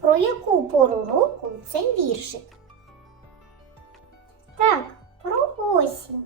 Про яку пору року цей віршик? Так, про осінь.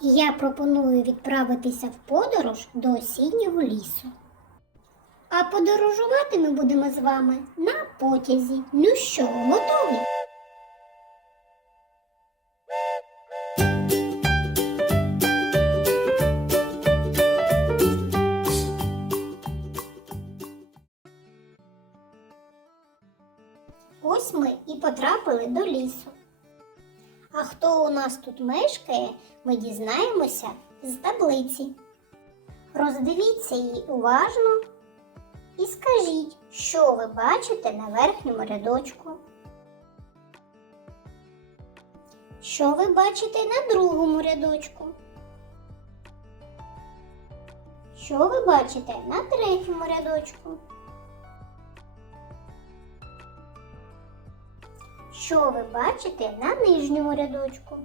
Я пропоную відправитися в подорож до осіннього лісу. А подорожувати ми будемо з вами на потязі. Ну що, готові? Ось ми і потрапили до лісу. А хто у нас тут мешкає, ми дізнаємося з таблиці. Роздивіться її уважно і скажіть, що ви бачите на верхньому рядочку. Що ви бачите на другому рядочку? Що ви бачите на третьому рядочку? Що ви бачите на нижньому рядочку?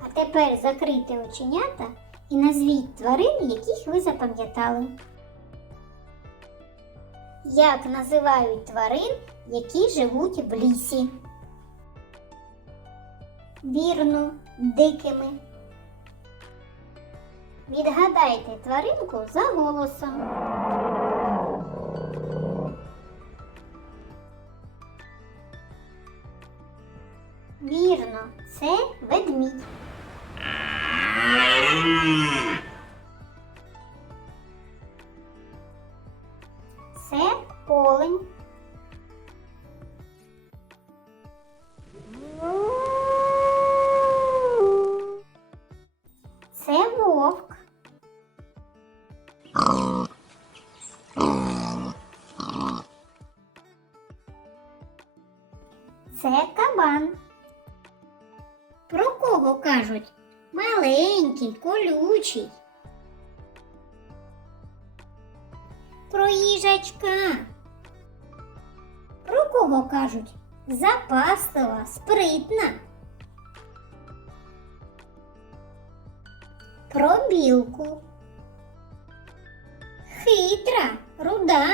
А тепер закрийте оченята і назвіть тварин, яких ви запам'ятали. Як називають тварин, які живуть в лісі? Вірно, дикими. Відгадайте тваринку за голосом. Це ведмідь. Це олень. Це вовк. Це кабан. Кого кажуть? Маленький, колючий. Про їжачка. Про кого кажуть? Запаслива, спритна. Про білку. Хитра, руда.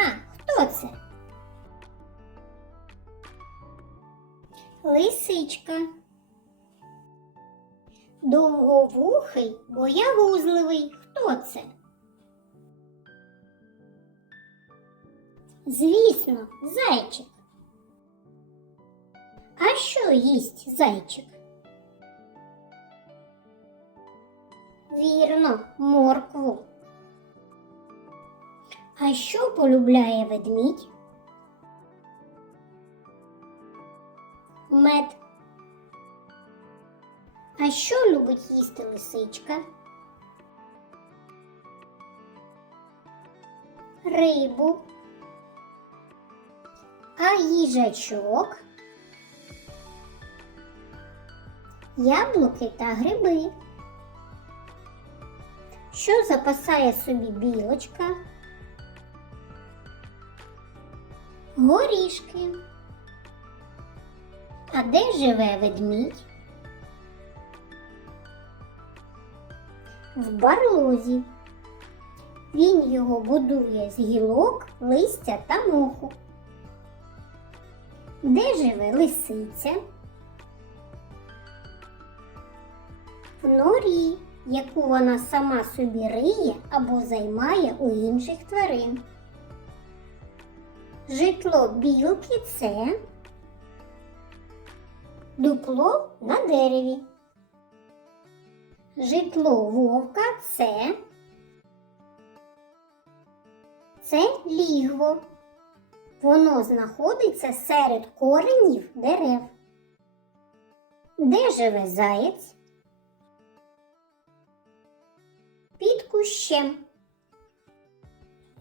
Хто це? Лисичка. Довговухий, боягузливий. Хто це? Звісно, зайчик. А що їсть зайчик? Вірно, моркву. А що полюбляє ведмідь? Мед. Любить їсти лисичка? Рибу. А їжачок? Яблуки та гриби. Що запасає собі білочка? Горішки. А де живе ведмідь? В барлозі. Він його будує з гілок, листя та моху. Де живе лисиця? В норі, яку вона сама собі риє або займає у інших тварин. Житло білки це дупло на дереві. Житло вовка це, це лігво. Воно знаходиться серед коренів дерев. Де живе заєць? Під кущем.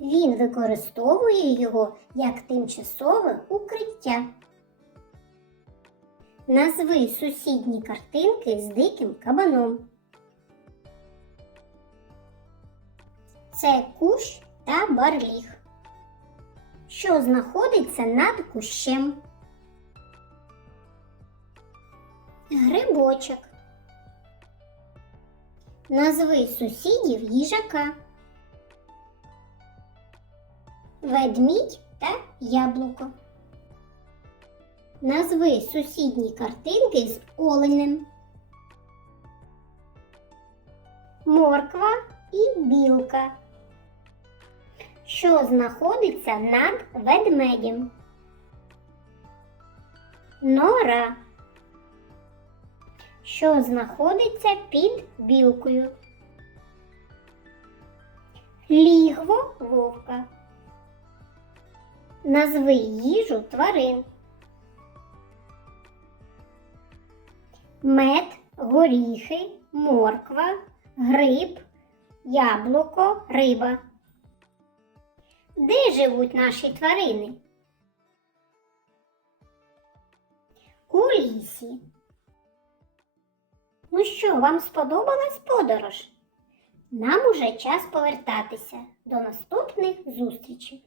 Він використовує його як тимчасове укриття. Назви сусідні картинки з диким кабаном. Це кущ та барліг, що знаходиться над кущем. Грибочок. Назви сусідів їжака. Ведмідь та яблуко. Назви сусідні картинки з оленем. Морква і білка. Що знаходиться над ведмедем? Нора. Що знаходиться під білкою? Лігво вовка. Назви їжу тварин. Мед, горіхи, морква, гриб, яблуко, риба. Де живуть наші тварини? У лісі. Ну що, вам сподобалась подорож? Нам уже час повертатися. До наступних зустрічей!